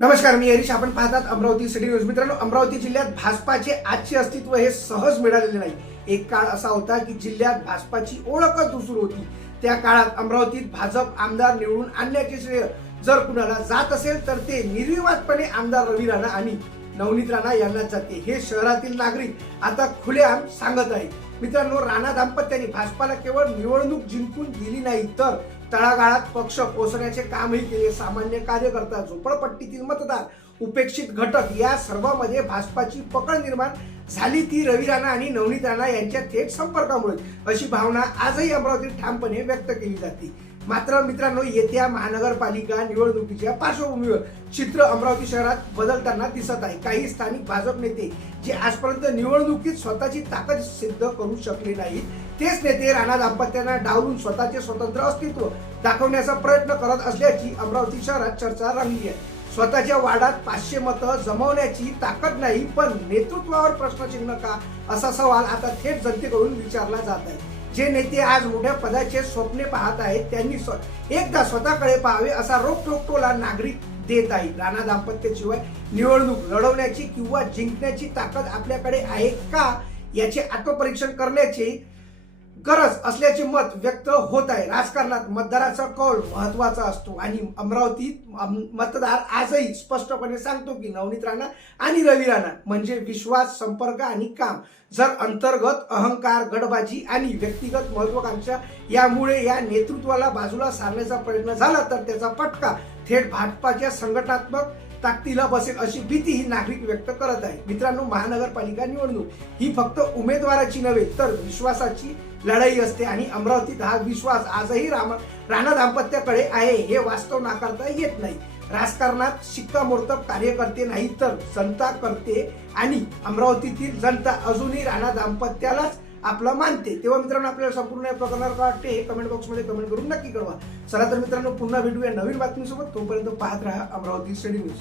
नमस्कार, मी हरीश. आपण पाहतात अमरावती सिटी न्यूज. मित्रांनो, अमरावती जिल्ह्यात भाजपाचे आजचे अस्तित्व हे सहज मिळालेले नाही. एक काळ असा होता की जिल्ह्यात भाजपाची ओळखच दुसरी होती. त्या काळात अमरावतीत भाजप आमदार निवडून आणण्याचे श्रेय जर कुणाला जात असेल तर ते निर्विवादपणे आमदार रवी राणा आणि नवनीत राणा यांना जाते. हे शहरातील नागरिक आता खुलेआम सांगत आहेत. मित्रांनो, राणा दाम्पत्याने भाजपाला केवळ निवडणूक जिंकून दिली नाही तर तळागाळात पक्ष पोचण्याचे कामही केले. सामान्य कार्यकर्ता, झोपडपट्टीतील मतदार, उपेक्षित घटक या सर्वांमध्ये भाजपाची पकड निर्माण झाली ती रवी राणा आणि नवनीत राणा यांच्या थेट संपर्कामुळे, अशी भावना आजही अमरावतीत ठामपणे व्यक्त केली जाते. मात्र मित्रांनो, येत्या महानगरपालिका निवडणुकीच्या पार्श्वभूमीवर चित्र अमरावती शहरात बदलताना दिसत आहे. काही स्थानिक भाजप नेते जे आजपर्यंत निवडणुकीत स्वतःची ताकद सिद्ध करू शकले नाहीत, तेच नेते राणा दाम्पत्यांना डावलून स्वतःचे स्वतंत्र अस्तित्व दाखवण्याचा प्रयत्न करत असल्याची अमरावती शहरात चर्चा रंगली आहे. स्वतःच्या वार्डात 500 मतं जमवण्याची ताकद नाही, पण नेतृत्वावर प्रश्नचिन्ह का, असा सवाल आता थेट जनतेकडून विचारला जात आहे. जे नेते आज मोठ्या पदाचे स्वप्ने पाहत आहेत त्यांनी एकदा स्वतःकडे पाहावे असा रोखटोला नागरिक देत आहेत. राणा दाम्पत्याशिवाय निवडणूक लढवण्याची किंवा जिंकण्याची ताकद आपल्याकडे आहे का, याचे आत्मपरीक्षण करण्याची गरज असल्याचे मत व्यक्त होत आहे. राजकारणात मतदाराचा कौल महत्वाचा असतो आणि अमरावतीत मतदार आजही स्पष्टपणे सांगतो की नवनीत राणा आणि रवी राणा म्हणजे विश्वास, संपर्क आणि काम. जर अंतर्गत अहंकार, गडबाजी आणि व्यक्तिगत महत्वाकांक्षा यामुळे या नेतृत्वाला बाजूला सारण्याचा प्रयत्न झाला तर त्याचा फटका थेट भाजपाच्या संघटनात्मक ताकदीला बसेल, अशी भीती ही नागरिक व्यक्त करत आहे. मित्रांनो, महानगरपालिका निवडणूक ही फक्त उमेदवाराची नव्हे तर विश्वासाची लढाई असते आणि अमरावतीत हा विश्वास आजही राणा दाम्पत्याकडे आहे हे वास्तव नाकारता येत नाही. राजकारणात शिक्कामोर्तब कार्यकर्ते नाही तर जनता करते आणि अमरावतीतील जनता अजूनही राणा दाम्पत्यालाच आपलं मानते. तेव्हा मित्रांनो, आपल्याला संपूर्ण या प्रकरणावर काय वाटते हे कमेंट बॉक्समध्ये कमेंट करून नक्की कळवा. चला तर मित्रांनो, पुन्हा भेटूया नवीन बातमीसोबत. तोपर्यंत पाहत राहा अमरावती सिटी न्यूज.